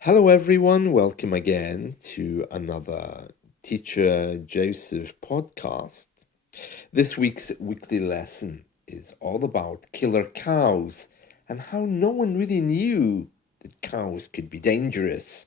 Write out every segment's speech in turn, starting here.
Hello, everyone. Welcome again to another Teacher Joseph podcast. This week's weekly lesson is all about killer cows and how no one really knew that cows could be dangerous.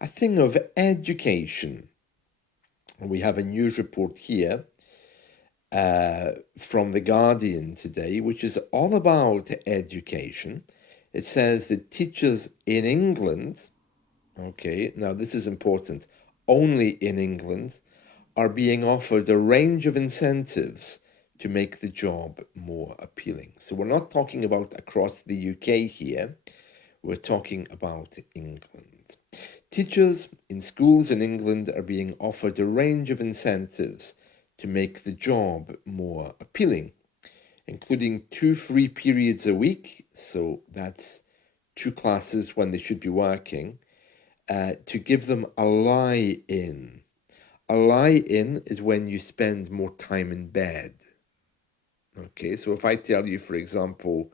A thing of education. And we have a news report here from The Guardian today, which is all about education. It says that teachers in England, okay, now this is important, only in England, are being offered a range of incentives to make the job more appealing. So we're not talking about across the UK here, we're talking about England. Teachers in schools in England are being offered a range of incentives to make the job more appealing, including 2 free periods a week, so that's 2 classes when they should be working, to give them a lie-in. A lie-in is when you spend more time in bed. Okay, so if I tell you, for example,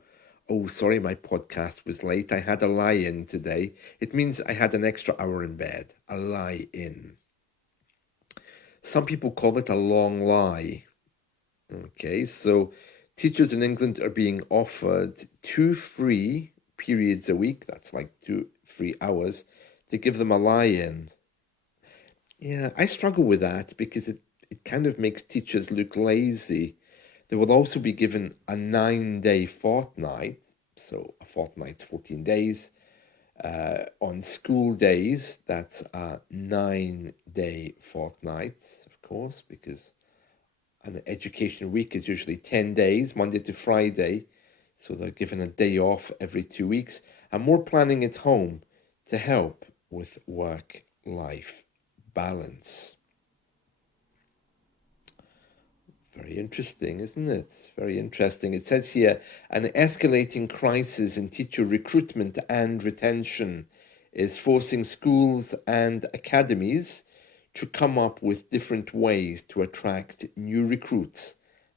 oh, sorry, my podcast was late, I had a lie-in today, it means I had an extra hour in bed. A lie-in. Some people call it a long lie. Okay, so teachers in England are being offered 2 free periods a week, that's like 2 free hours, to give them a lie-in. Yeah, I struggle with that because it kind of makes teachers look lazy. They will also be given a 9-day fortnight, so a fortnight's 14 days. On school days, that's a 9-day fortnight, of course, because an education week is usually 10 days, Monday to Friday. So they're given a day off every 2 weeks and more planning at home to help with work-life balance. Very interesting, isn't it? Very interesting. It says here, an escalating crisis in teacher recruitment and retention is forcing schools and academies to come up with different ways to attract new recruits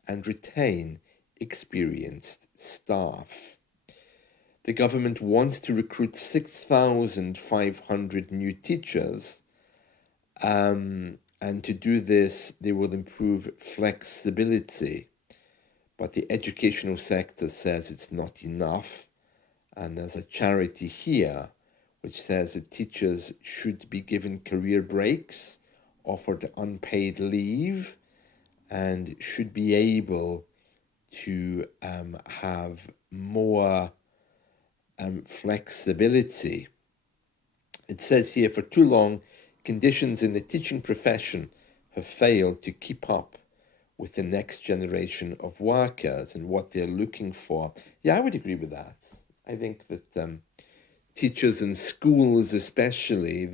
and retain experienced staff. The government wants to recruit 6,500 new teachers, and to do this, they will improve flexibility. But the educational sector says it's not enough. And there's a charity here which says that teachers should be given career breaks, offered unpaid leave, and should be able to have more flexibility. It says here, for too long, conditions in the teaching profession have failed to keep up with the next generation of workers and what they're looking for. Yeah, I would agree with that. I think that teachers in schools, especially,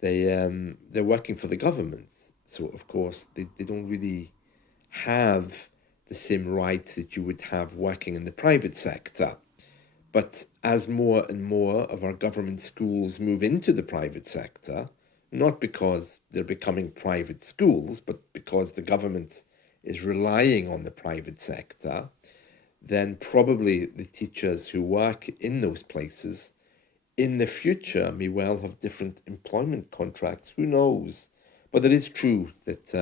they're working for the government, so of course they don't really have the same rights that you would have working in the private sector. But as more and more of our government schools move into the private sector, not because they're becoming private schools, but because the government is relying on the private sector, then probably the teachers who work in those places in the future may well have different employment contracts. Who knows? But it is true that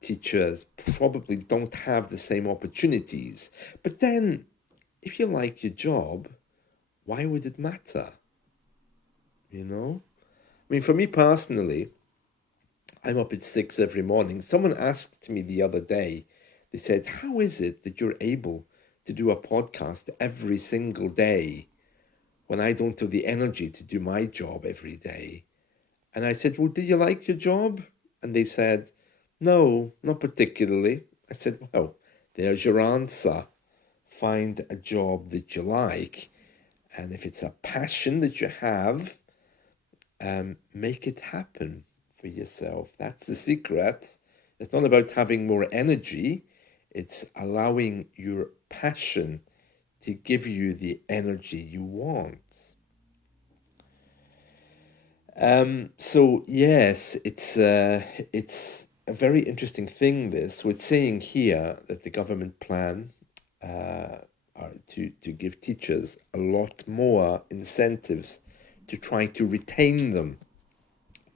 teachers probably don't have the same opportunities. But then, if you like your job, why would it matter? You know? I mean, for me personally, I'm up at 6 every morning. Someone asked me the other day, they said, how is it that you're able to do a podcast every single day when I don't have the energy to do my job every day? And I said, well, do you like your job? And they said, no, not particularly. I said, well, there's your answer. Find a job that you like. And if it's a passion that you have, make it happen for yourself. That's the secret. It's not about having more energy. It's allowing your passion to give you the energy you want. So yes, it's a very interesting thing. This, we're saying here that the government plan, to give teachers a lot more incentives to try to retain them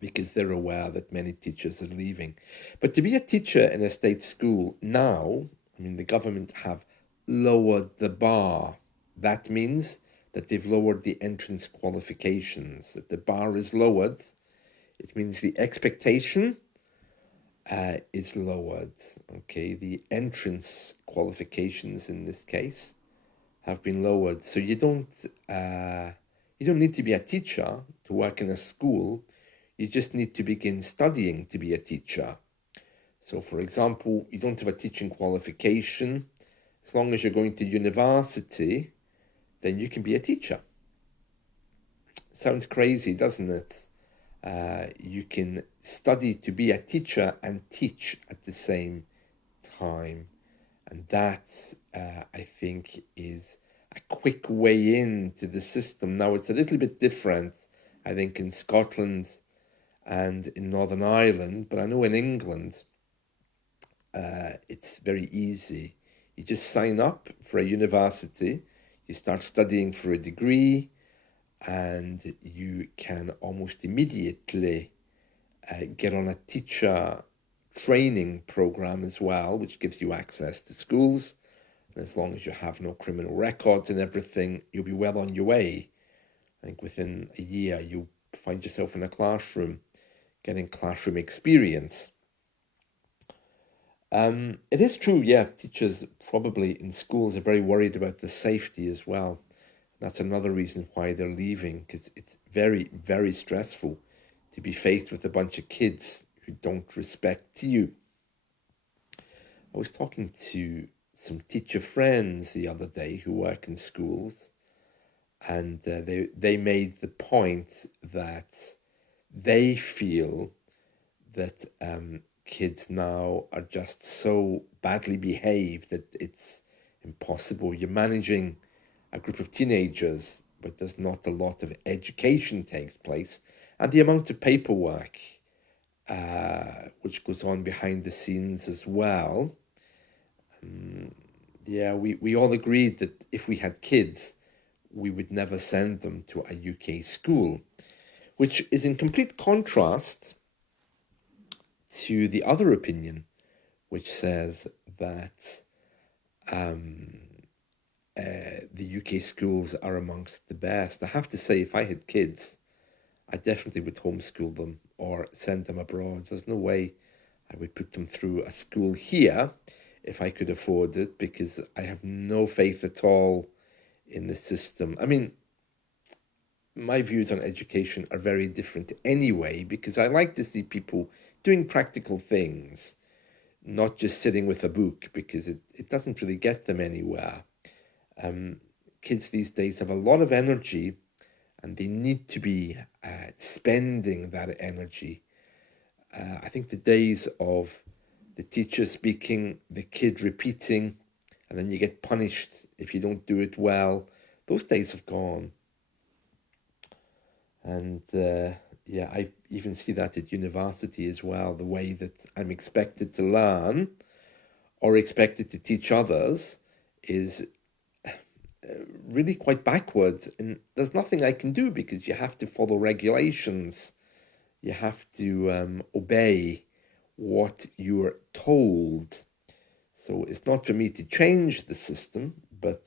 because they're aware that many teachers are leaving. But to be a teacher in a state school now, I mean, the government have lowered the bar. That means that they've lowered the entrance qualifications. If the bar is lowered, it means the expectation is lowered. Okay, the entrance qualifications in this case have been lowered. So you don't need to be a teacher to work in a school. You just need to begin studying to be a teacher. So, for example, you don't have a teaching qualification. As long as you're going to university, then you can be a teacher. Sounds crazy, doesn't it? You can study to be a teacher and teach at the same time. And that, I think, is a quick way into the system. Now, it's a little bit different, I think, in Scotland and in Northern Ireland, but I know in England, it's very easy. You just sign up for a university, you start studying for a degree, and you can almost immediately get on a teacher training program as well, which gives you access to schools. And as long as you have no criminal records and everything, you'll be well on your way. I think within a year, you'll find yourself in a classroom, getting classroom experience. It is true, yeah, teachers probably in schools are very worried about the safety as well. That's another reason why they're leaving, because it's very, very stressful to be faced with a bunch of kids who don't respect you. I was talking to some teacher friends the other day who work in schools, and they made the point that they feel that kids now are just so badly behaved that it's impossible. You're managing a group of teenagers, but there's not a lot of education takes place, and the amount of paperwork which goes on behind the scenes as well. Yeah, we all agreed that if we had kids, we would never send them to a UK school, which is in complete contrast to the other opinion, which says that the UK schools are amongst the best. I have to say, if I had kids, I definitely would homeschool them or send them abroad. There's no way I would put them through a school here if I could afford it, because I have no faith at all in the system. I mean, my views on education are very different anyway, because I like to see people doing practical things, not just sitting with a book, because it doesn't really get them anywhere. Kids these days have a lot of energy, and they need to be spending that energy. I think the days of the teacher speaking, the kid repeating, and then you get punished if you don't do it well, those days have gone. And yeah, I even see that at university as well, the way that I'm expected to learn or expected to teach others is really quite backward, and there's nothing I can do because you have to follow regulations. You have to obey what you're told. So it's not for me to change the system, but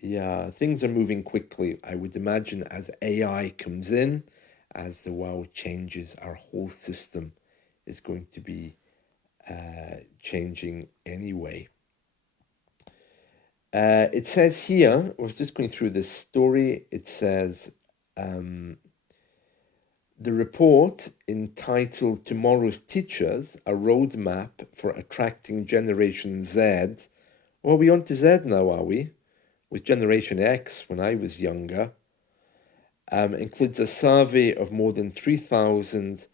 yeah, things are moving quickly. I would imagine as AI comes in, as the world changes, our whole system is going to be changing anyway. It says here, I was just going through this story, it says, the report entitled Tomorrow's Teachers, a Roadmap for Attracting Generation Z. Well, are we on to Z now, are we? With Generation X when I was younger. Includes a survey of more than 3,000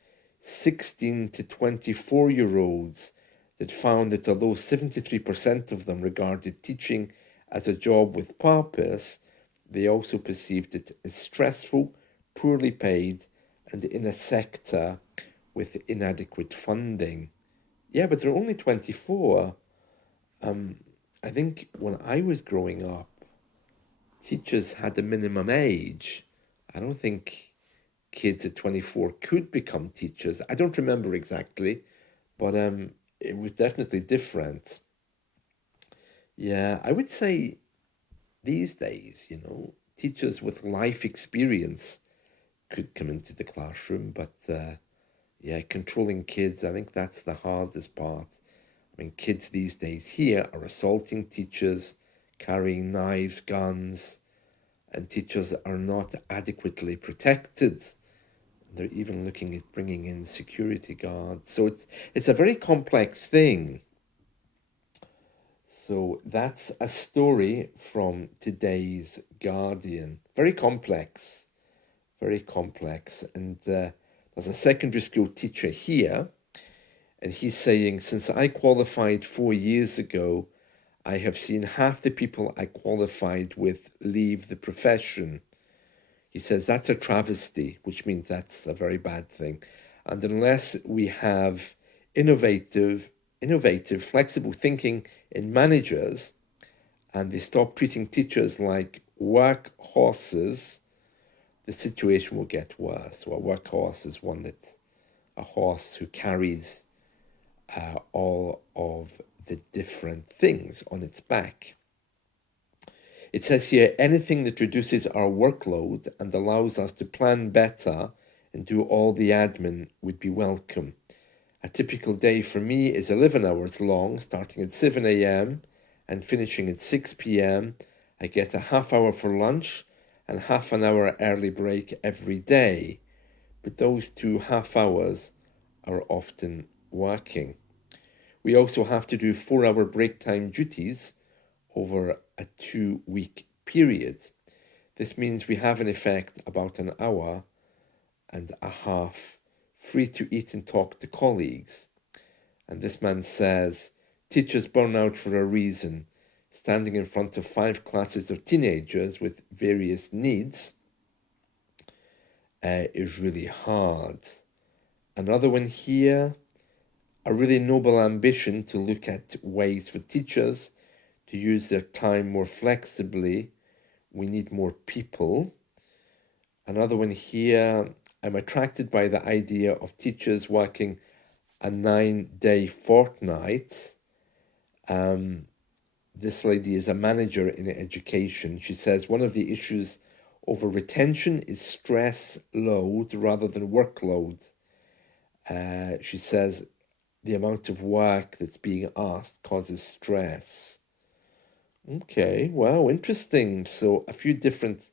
16 to 24-year-olds that found that although 73% of them regarded teaching as a job with purpose, they also perceived it as stressful, poorly paid, and in a sector with inadequate funding. Yeah, but they're only 24. I think when I was growing up, teachers had a minimum age. I don't think kids at 24 could become teachers. I don't remember exactly, but it was definitely different. Yeah, I would say these days, teachers with life experience could come into the classroom, but yeah, controlling kids, I think that's the hardest part. I mean, kids these days here are assaulting teachers, carrying knives, guns, and teachers are not adequately protected. They're even looking at bringing in security guards. So it's a very complex thing. So that's a story from today's Guardian. Very complex, very complex. And there's a secondary school teacher here, and he's saying, since I qualified 4 years ago, I have seen half the people I qualified with leave the profession. He says that's a travesty, which means that's a very bad thing. And unless we have innovative, flexible thinking in managers, and they stop treating teachers like work horses, the situation will get worse. So a workhorse is a horse who carries all of the different things on its back. It says here, anything that reduces our workload and allows us to plan better and do all the admin would be welcome. A typical day for me is 11 hours long, starting at 7 a.m. and finishing at 6 p.m. I get a half hour for lunch and half an hour early break every day, but those 2 half hours are often working. We also have to do 4-hour break time duties over a 2-week period. This means we have in effect about an hour and a half free to eat and talk to colleagues. And this man says, teachers burn out for a reason. Standing in front of 5 classes of teenagers with various needs is really hard. Another one here, a really noble ambition to look at ways for teachers to use their time more flexibly. We need more people. Another one here, I'm attracted by the idea of teachers working a 9-day fortnight. This lady is a manager in education. She says one of the issues over retention is stress load rather than workload. She says the amount of work that's being asked causes stress. Okay, wow, interesting. So a few different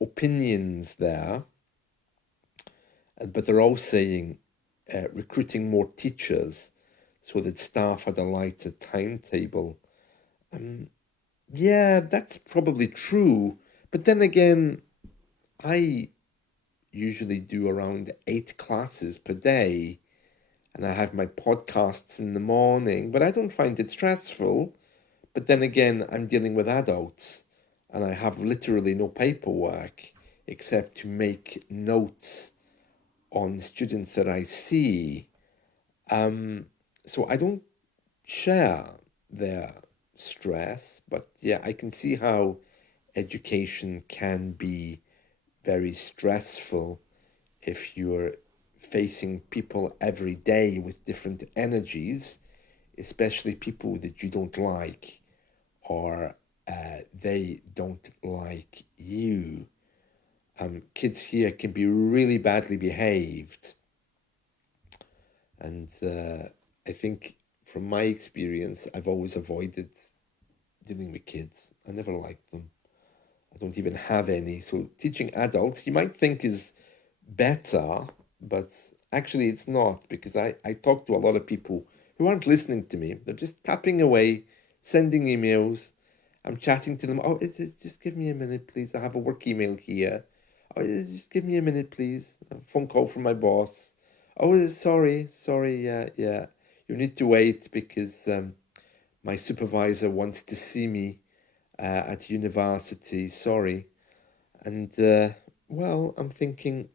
opinions there, but they're all saying recruiting more teachers so that staff had a lighter timetable. Yeah, that's probably true. But then again, I usually do around 8 classes per day, and I have my podcasts in the morning, but I don't find it stressful. But then again, I'm dealing with adults, and I have literally no paperwork except to make notes on students that I see. So I don't share their stress, but yeah, I can see how education can be very stressful if you're facing people every day with different energies, especially people that you don't like or they don't like you. Kids here can be really badly behaved. And I think from my experience, I've always avoided dealing with kids. I never liked them. I don't even have any. So teaching adults, you might think is better, but actually it's not, because I talk to a lot of people who aren't listening to me. They're just tapping away, sending emails. I'm chatting to them. Oh, just give me a minute, please. I have a work email here. Oh, just give me a minute, please. A phone call from my boss. Oh, sorry, yeah. You need to wait because my supervisor wants to see me at university. Sorry. And well, I'm thinking,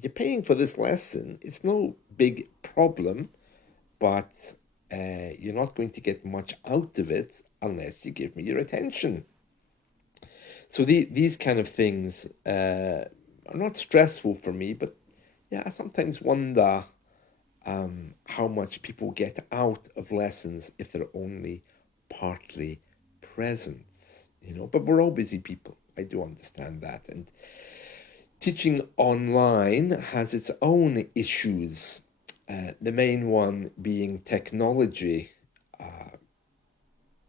you're paying for this lesson. It's no big problem, but you're not going to get much out of it unless you give me your attention. So these kind of things are not stressful for me, but yeah, I sometimes wonder how much people get out of lessons if they're only partly present, you know. But we're all busy people. I do understand that. And teaching online has its own issues. The main one being technology.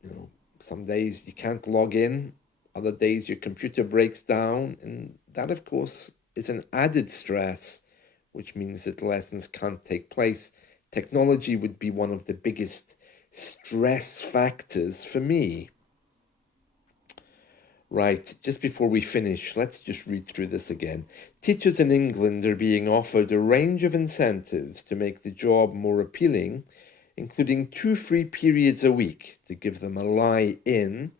You know, some days you can't log in, other days your computer breaks down, and that, of course, is an added stress, which means that lessons can't take place. Technology would be one of the biggest stress factors for me. Right, just before we finish, let's just read through this again. Teachers in England are being offered a range of incentives to make the job more appealing, including 2 free periods a week to give them a lie in,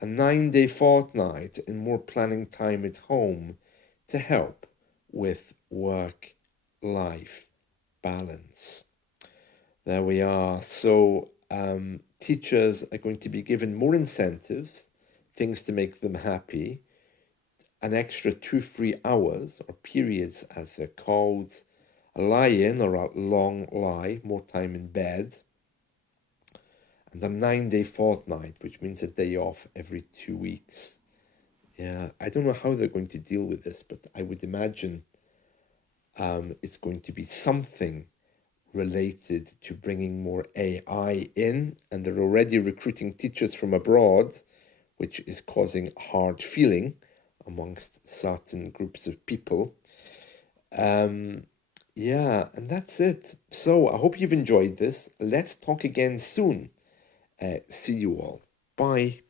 a 9-day fortnight, and more planning time at home to help with work-life balance. There we are. So teachers are going to be given more incentives, things to make them happy, an extra 2 free hours or periods as they're called, a lie-in or a long lie, more time in bed, and a 9-day fortnight, which means a day off every 2 weeks. Yeah, I don't know how they're going to deal with this, but I would imagine it's going to be something related to bringing more AI in, and they're already recruiting teachers from abroad, which is causing hard feeling amongst certain groups of people. Yeah, and that's it. So I hope you've enjoyed this. Let's talk again soon. See you all. Bye.